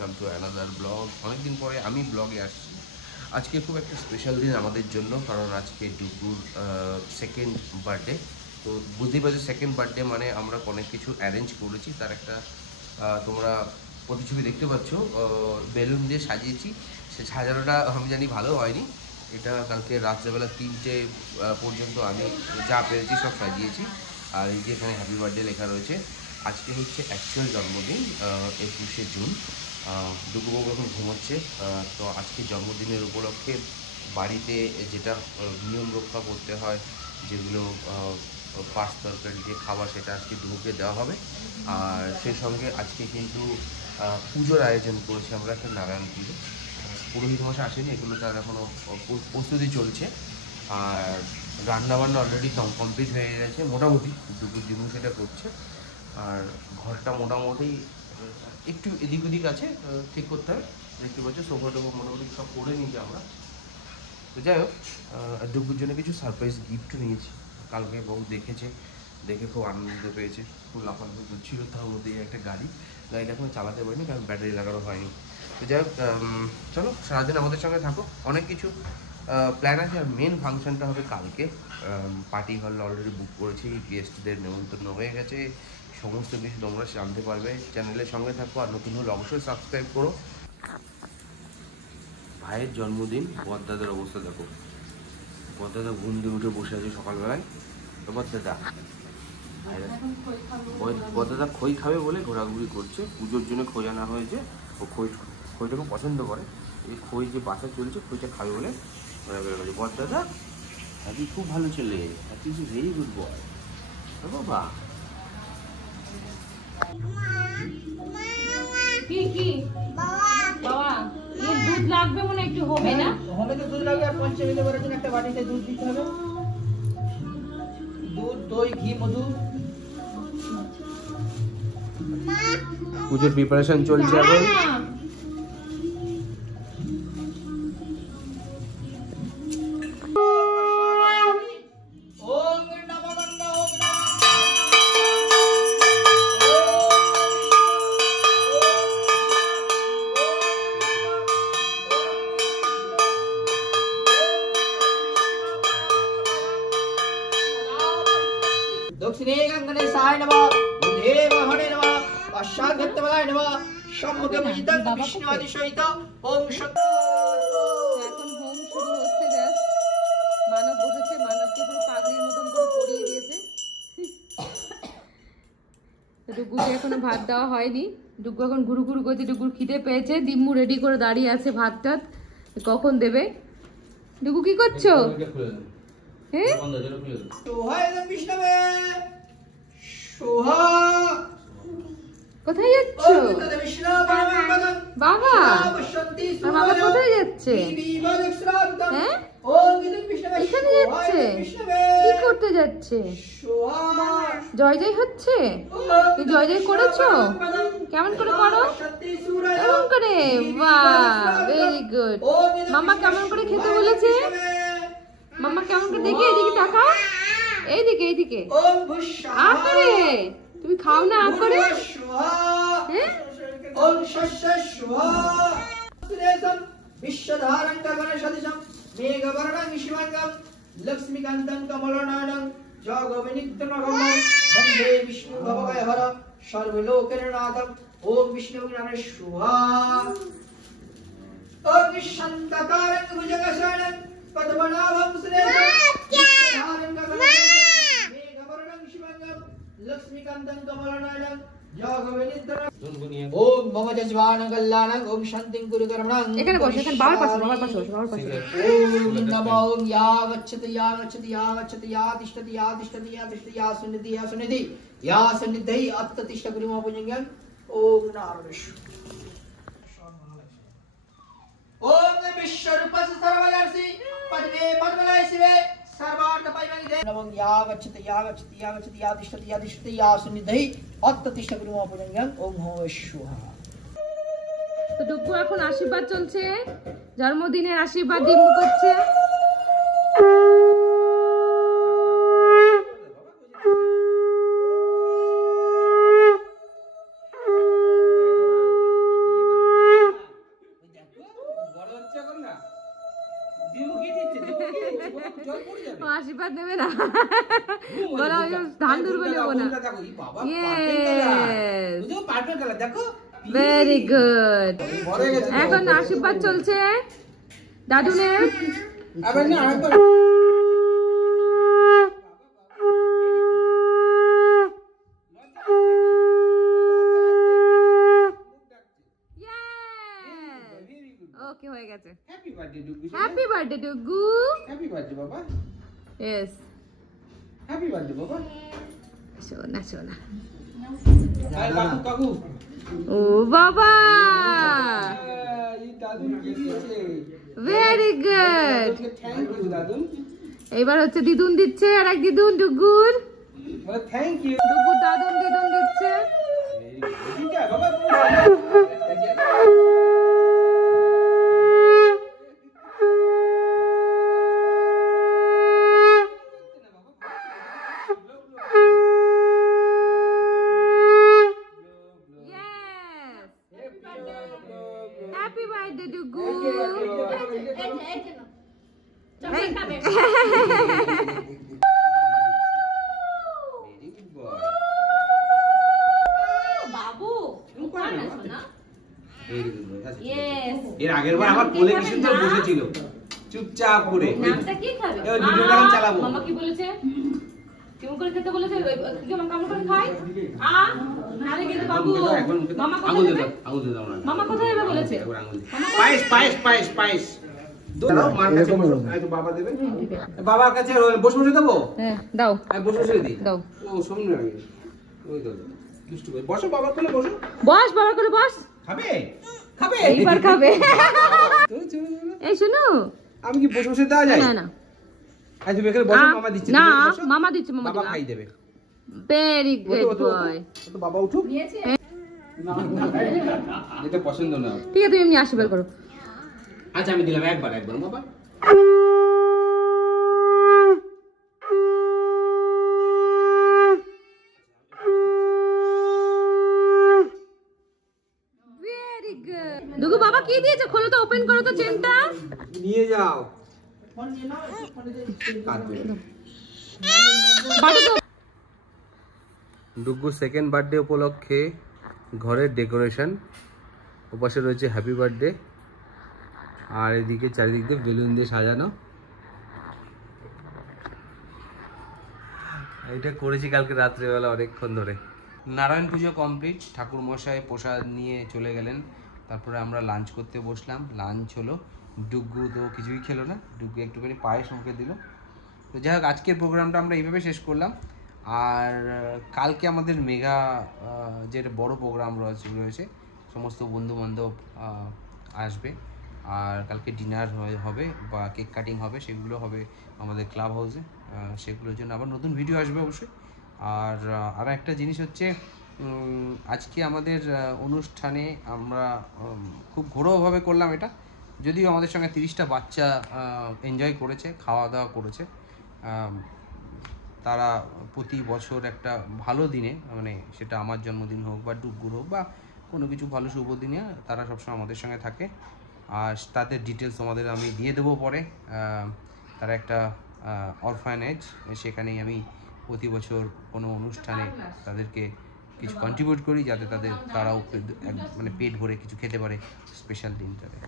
Welcome to another blog. অনেকদিন পরে আমি ব্লগে আসছি। আজকে খুব একটা স্পেশাল দিন আমাদের জন্য, কারণ আজকে ডুগুর সেকেন্ড বার্থডে। তো বুঝতেই পারছি সেকেন্ড বার্থডে মানে আমরা অনেক কিছু অ্যারেঞ্জ করেছি। তার একটা তোমরা প্রতিছবি দেখতে পাচ্ছ, বেলুন দিয়ে সাজিয়েছি। সে সাজানোটা আমি জানি ভালো হয়নি। এটা কালকে রাত্রেবেলা 3টে পর্যন্ত আমি যা পেরেছি সব সাজিয়েছি। আর এই যে এখানে হ্যাপি বার্থডে লেখা রয়েছে। আজকে হচ্ছে অ্যাকচুয়াল জন্মদিন, 21শে জুন। ডুগুবাবু এখন ঘুমোচ্ছে। তো আজকে জন্মদিনের উপলক্ষে বাড়িতে যেটা নিয়ম রক্ষা করতে হয়, যেগুলো পাঁচ তরকারি যে খাবার, সেটা আজকে ডুগুকে দেওয়া হবে। আর সেই সঙ্গে আজকে কিন্তু পুজোর আয়োজন করেছি আমরা, একটা নারায়ণ পুজো। পুরোহিত মশাই আসেনি, এগুলো তার এখনও প্রস্তুতি চলছে। আর রান্নাবান্না অলরেডি কমপ্লিট হয়ে গেছে মোটামুটি, দুপুর দিনও সেটা করছে। আর ঘরটা মোটামুটি একটু এদিক ওদিক আছে, ঠিক করতে হবে। দেখতে পাচ্ছি সোফা টোফা মোটামুটি সব করে নিয়েছি আমরা। তো যাই হোক, দুপুর জন্য কিছু সারপ্রাইজ গিফট নিয়েছি। কালকে বউ দেখেছে, দেখে খুব আনন্দ পেয়েছে, খুব লাফালাফি করছিল। তার মধ্যে একটা গাড়িটা এখনো চালাতে পারিনি, কারণ ব্যাটারি লাগানো হয়নি। তো যাই হোক, চলো সারাদিন আমাদের সঙ্গে থাকো। অনেক কিছু প্ল্যান আছে। আর মেন ফাংশনটা হবে কালকে। পার্টি হল অলরেডি বুক করেছি, গেস্টদের নেমন্তন্ন হয়ে গেছে। সমস্ত কিছু তোমরা জানতে পারবে। চ্যানেলের সঙ্গে থাকো, আর নতুন হলে অবশ্যই সাবস্ক্রাইব করো। ভাইয়ের জন্মদিন, বড়দাদার অবস্থা দেখো। বড়দাদা ঘুম দিয়ে উঠে বসে আছে সকালবেলায়। তো বড়দাদা বড়দাদা খই খাবে বলে ঘোরাঘুরি করছে। পুজোর জন্য খই আনা হয়েছে, ও খইটা খুব পছন্দ করে। এই খই যে বাসা চলছে, খইটা খাবে বলে ঘোরাঘুরি করছে। বড়দাদা হ্যাপি, খুব ভালো ছেলে, happy is very good boy বাবা। দুধ লাগবে মনে একটু, হবে না? হবে তো দুধ লাগবে। আর পঞ্চমীতে করার জন্য একটা বাটিতে দুধ দিতে হবে। দুধ, দই, ঘি, মধু। পুজোর প্রিপারেশন চলছে এখন। দক্ষিণে গঙ্গনেশায় নমঃ, বুদ্ধে মহনে নমঃ, পশ্চাদ্ভক্তবলায় নমঃ, সম্মুখে পূজিত বিষ্ণু আদি সহিত ওম সত্য। এখন হোম শুরু হচ্ছে। জাস্ট মানব বসেছে, মানবকে পুরো পাগড়ির মতন করে পরিয়ে দিয়েছে। ডুগুকে এখনো ভাত দেওয়া হয়নি। ডুগু এখন ঘুরু ঘুরু করছে, ডুগুর খিদে পেয়েছে। দিম্মু রেডি করে দাঁড়িয়ে আছে ভাত টাত, কখন দেবে। ডুগু কি করছো? হ্যাঁ, সোহায় বিষ্ণবে সোহা। কোথায় যাচ্ছ বাবা? আর বাবা কোথায় যাচ্ছে? হ্যাঁ, এখানে যাচ্ছে। কি করতে যাচ্ছে? জয় জয় হচ্ছে? জয় জয় করেছো? কেমন করে করো? কেমন করে? বাহ, ভেরি গুড। মামা কেমন করে খেতে বলেছে? মামা কেমন করে, দেখি এদিকে তাকাও, এইদিকে এইদিকে। আ করে তুমি খাও না, আ করে। হ্যাঁ, ওম শস্য সোহা। বিশ্বধারং গগনসদৃশং মেঘবর্ণং শিবাঙ্গং লক্ষ্মীকান্তং কমলনয়নং জগবিনিত্যনগমং বন্দে বিষ্ণু ভবভয়হর সর্বলোকনাথং। ওম বিষ্ণু নামে সোহা। ওম শান্তকারং ভুজগশয়নং পদ্মনাভং সুরেশং বিশ্বধারং গগনসদৃশং মেঘবর্ণং শিবাঙ্গং লক্ষ্মীকান্তং কমলনয়নং জগবিনিত্যনগমং। ওম মম যজমানং কল্যাণং ওম শান্তিং কুরু করমণং। এখানে বসো, এখানে বাবার পাশে, বাবার পাশে বসো, বাবার পাশে। ওম নমো ওম ইয়া গচ্ছতি ইয়া গচ্ছতি ইয়া গচ্ছতি ইয়া তিষ্ঠতি ইয়া তিষ্ঠতি ইয়া তিষ্ঠতি ইয়া সুনিধি ইয়া সুনিধি ইয়া সুনিধি অত্ত তিষ্ঠ গুরুমা পুඤ্জং। ওম নারায়ণ। ওম বিশ্বরূপস্য সর্বদর্শি পদ্মে পদ্মলায় শিবে সর্বার্থ পরিমনিধে নমো ইয়া গচ্ছতি ইয়া গচ্ছতি ইয়া গচ্ছতি ইয়া তিষ্ঠতি ইয়া তিষ্ঠতি ইয়া সুনিধি অত্ত তিষ্ঠ গুরুমা পুඤ্জং। ওম নমঃ শিবায়। তো ডুগু এখন আশীর্বাদ চলছে, জন্মদিনের আশীর্বাদ দিম্মু করছে। ও আশীর্বাদ নেবে না, বলো ধান দুর্বল নেবো না। Very good. এখন আশীর্বাদ চলছে দাদুনের। ওকে হয়ে গেছে। Happy birthday ডুগু। হ্যাপি বার্থডে বাবা। ইয়েস, হ্যাপি বার্থডে বাবা। সোনা সোনা। কাকু কাকু। ও বাবা, এই দাদু কি দিয়েছে? Very good. থ্যাংক ইউ দাদু। এবার হচ্ছে দিদুন দিচ্ছে, আর এক দিদুন ডুগুর। Thank you. ডুগু দাদুন দিদুন দিচ্ছে। Happy birthday ডুগু। এর আগের বার আমার কোলে কি সুন্দর বসেছিল চুপচাপ করে। নামটা কি খাবে? এই ভিডিওটা আমি চালাবো। মামা কি বলেছে? কেমন করে খেতে বলেছে? কেমন কামড় করে খায়? নালে কিন্তু বাবু মামা আঙুল কোথায় দে যাবে? দাও, আঙুল দে দাও না। মামা কোথায় যাবে বলেছে? একবার আঙুল দে। পায়েস পায়েস পায়েস পায়েস দাও মার কাছে বসো। এই তো বাবা দেবে। বাবার কাছে বসে বসে দেবো। হ্যাঁ দাও আমি বসে বসে দিই। দাও। ও শুনুন আগে। ওই দাও। দুষ্টু ভাই বসো বাবার কোলে বসো। বস বাবা করে বস। খাবে? খাবে? এইবার খাবে। চলো চলো চলো। এই শোনো, আমি কি বসে বসে দেওয়া যায়? না না আজ তুমি এখানে বসো, মামা দিচ্ছে। না, তুমি এখানে বসো। মামা দিচ্ছে, মামা বাবা দিচ্ছে। খাই দেবে। Very good boy. তো বাবা উঠুক। এটা পছন্দ না। ঠিক আছে, তুমি এমনি আশীর্বাদ করো। আচ্ছা আমি দিলাম একবার একবার বাবা। Very good. দুগু বাবা কি দিয়েছে? খোলো তো, ওপেন করো তো চেনটা। নিয়ে যাও। ডুগু সেকেন্ড বার্থডে উপলক্ষে ঘরের ডেকোরেশন। ওপাশে রয়েছে হ্যাপি বার্থডে, আর এদিকে চারিদিক দিয়ে বেলুন দিয়ে সাজানো। এটা করেছি কালকে রাত্রেবেলা অনেকক্ষণ ধরে। নারায়ণ পুজো কমপ্লিট, ঠাকুর মশাই প্রসাদ নিয়ে চলে গেলেন। তারপরে আমরা লাঞ্চ করতে বসলাম। লাঞ্চ হলো, ডুগু তো কিছুই খেলো না, ডুগু একটুখানি পায়েস মুখে দিল। তো যাই হোক, আজকের প্রোগ্রামটা আমরা এইভাবে শেষ করলাম। আর কালকে আমাদের মেগা যেটা বড় প্রোগ্রাম রয়েছে, সমস্ত বন্ধুবান্ধব আসবে। আর কালকে ডিনার হবে বা কেক কাটিং হবে, সেগুলো হবে আমাদের ক্লাব হাউসে। সেগুলোর জন্য আবার নতুন ভিডিও আসবে অবশ্যই। আর একটা জিনিস হচ্ছে, আজকে আমাদের অনুষ্ঠানে আমরা খুব ঘরোয়াভাবে করলাম এটা। যদিও আমাদের সঙ্গে 30টা বাচ্চা এনজয় করেছে, খাওয়া দাওয়া করেছে। তারা প্রতি বছর একটা ভালো দিনে, মানে সেটা আমার জন্মদিন হোক বা ডুগুর হোক বা কোনো কিছু ভালো শুভ দিনে, তারা সবসময় আমাদের সঙ্গে থাকে। আর তাদের ডিটেলস আমাদের আমি দিয়ে দেবো পরে। তারা একটা অরফানেজ, সেখানেই আমি প্রতি বছর কোনো অনুষ্ঠানে তাদেরকে কিছু কন্ট্রিবিউট করি, যাতে তারাও মানে পেট ভরে কিছু খেতে পারে স্পেশাল দিনটাতে।